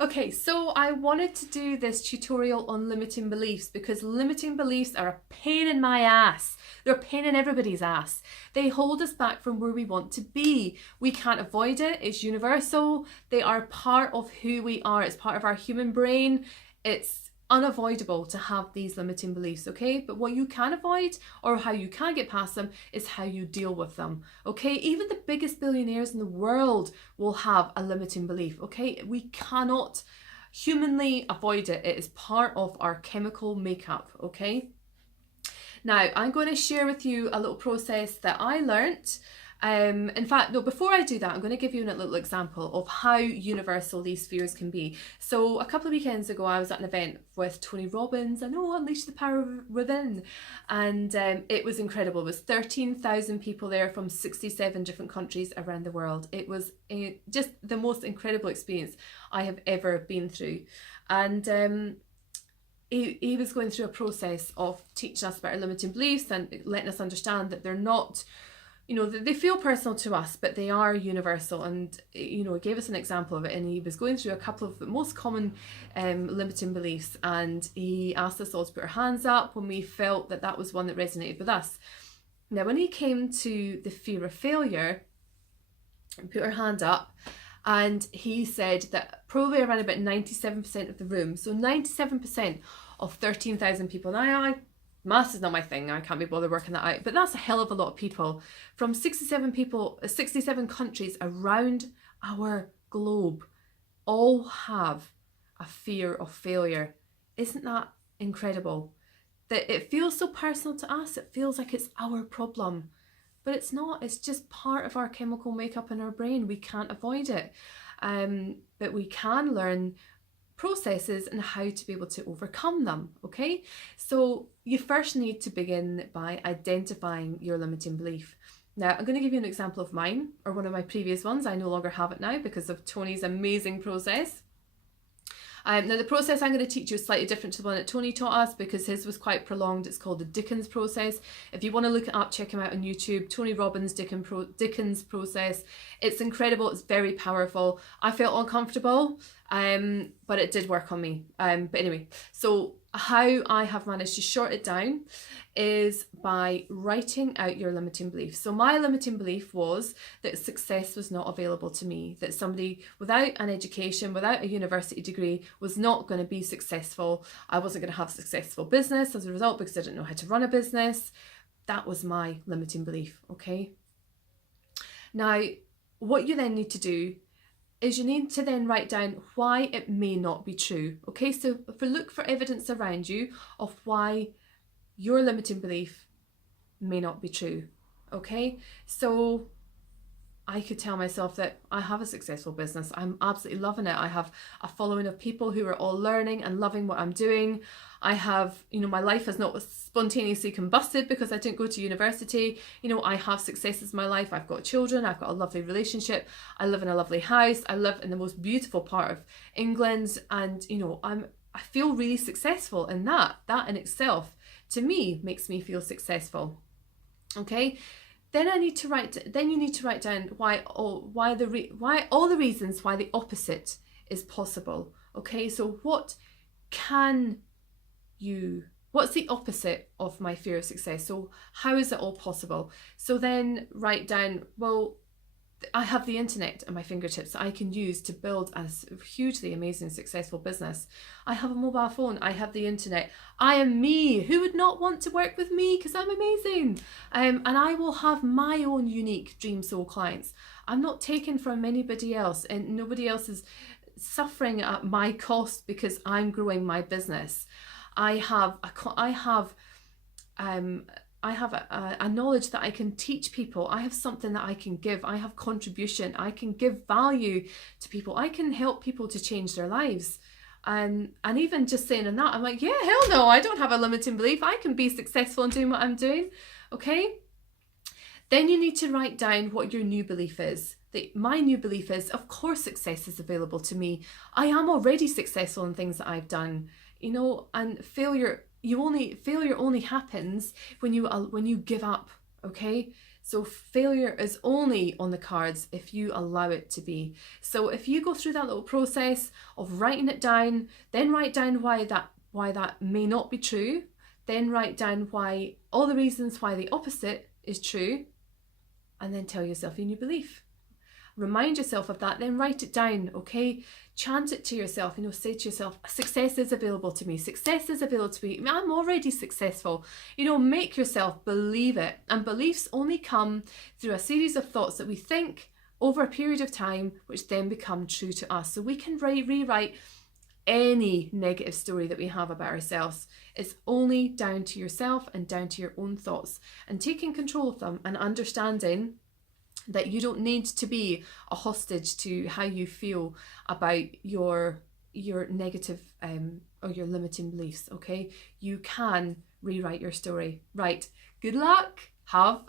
Okay, so I wanted to do this tutorial on limiting beliefs because limiting beliefs are a pain in my ass. They're a pain in everybody's ass. They hold us back from where we want to be. We can't avoid it. It's universal. They are part of who we are. It's part of our human brain. It's unavoidable to have these limiting beliefs, okay? But what you can avoid or how you can get past them is how you deal with them, okay? Even the biggest billionaires in the world will have a limiting belief, okay? We cannot humanly avoid it. It is part of our chemical makeup, okay? Now, I'm going to share with you a little process that I learnt. In fact, no, before I do that, I'm going to give you a little example of how universal these fears can be. So a couple of weekends ago, I was at an event with Tony Robbins. I know, Unleash the Power Within. And it was incredible. It was 13,000 people there from 67 different countries around the world. It was just the most incredible experience I have ever been through. And he was going through a process of teaching us about our limiting beliefs and letting us understand that they're not, they feel personal to us, but they are universal. And, he gave us an example of it, and he was going through a couple of the most common limiting beliefs, and he asked us all to put our hands up when we felt that that was one that resonated with us. Now, when he came to the fear of failure, we put our hand up, and he said that probably around about 97% of the room, so 97% of 13,000 people. Now, maths is not my thing. I can't be bothered working that out, but that's a hell of a lot of people from 67 countries around our globe all have a fear of failure. Isn't that incredible? That it feels so personal to us. It feels like it's our problem, but it's not. It's just part of our chemical makeup in our brain. We can't avoid it, but we can learn processes and how to be able to overcome them, okay? So you first need to begin by identifying your limiting belief. Now, I'm going to give you an example of mine, or one of my previous ones. I no longer have it now because of Tony's amazing process. Now, the process I'm going to teach you is slightly different to the one that Tony taught us because his was quite prolonged. It's called the Dickens Process. If you want to look it up, check him out on YouTube. Tony Robbins' Dickens Process. It's incredible. It's very powerful. I felt uncomfortable, but it did work on me. But anyway, so how I have managed to short it down is by writing out your limiting beliefs. So my limiting belief was that success was not available to me, that somebody without an education, without a university degree was not going to be successful. I wasn't going to have a successful business as a result because I didn't know how to run a business. That was my limiting belief, okay? Now, what you then need to do is you need to then write down why it may not be true, okay? So look for evidence around you of why your limiting belief may not be true, okay? So I could tell myself that I have a successful business. I'm absolutely loving it. I have a following of people who are all learning and loving what I'm doing. I have, my life has not spontaneously combusted because I didn't go to university. I have successes in my life. I've got children. I've got a lovely relationship. I live in a lovely house. I live in the most beautiful part of England. And, I feel really successful in that. That in itself, to me, makes me feel successful. Okay? Then you need to write down why all the reasons why the opposite is possible. Okay, so what's the opposite of my fear of success? So how is it all possible? So then write down, well, I have the internet at my fingertips that I can use to build a hugely amazing, successful business. I have a mobile phone. I have the internet. I am me. Who would not want to work with me? Because I'm amazing. And I will have my own unique dream soul clients. I'm not taken from anybody else, and nobody else is suffering at my cost because I'm growing my business. I have a knowledge that I can teach people. I have something that I can give. I have contribution. I can give value to people. I can help people to change their lives. And even just saying that, I'm like, yeah, hell no, I don't have a limiting belief. I can be successful in doing what I'm doing. Okay? Then you need to write down what your new belief is. My new belief is, of course, success is available to me. I am already successful in things that I've done, and failure only happens when you give up, okay? So failure is only on the cards if you allow it to be. So if you go through that little process of writing it down, then write down why that may not be true, then write down why all the reasons why the opposite is true, and then tell yourself a new belief. Remind yourself of that, then write it down, okay? Chant it to yourself, say to yourself, success is available to me. Success is available to me. I'm already successful. Make yourself believe it. And beliefs only come through a series of thoughts that we think over a period of time, which then become true to us. So we can rewrite any negative story that we have about ourselves. It's only down to yourself and down to your own thoughts, and taking control of them and understanding that you don't need to be a hostage to how you feel about your negative or your limiting beliefs, okay? You can rewrite your story. Right, good luck. Have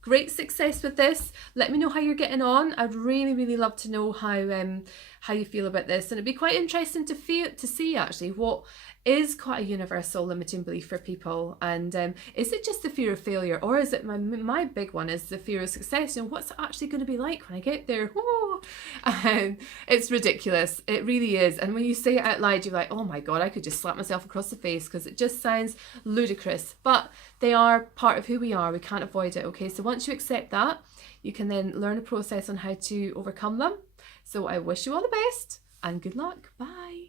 great success with this. Let me know how you're getting on. I'd really love to know how you feel about this, and it'd be quite interesting to see actually what is quite a universal limiting belief for people, and is it just the fear of failure, or is it my big one is the fear of success, and what's it actually going to be like when I get there? It's ridiculous, it really is, and when you say it out loud you're like, oh my god, I could just slap myself across the face because it just sounds ludicrous, but they are part of who we are. We can't avoid it, okay? So once you accept that, you can then learn a process on how to overcome them. So I wish you all the best and good luck. Bye.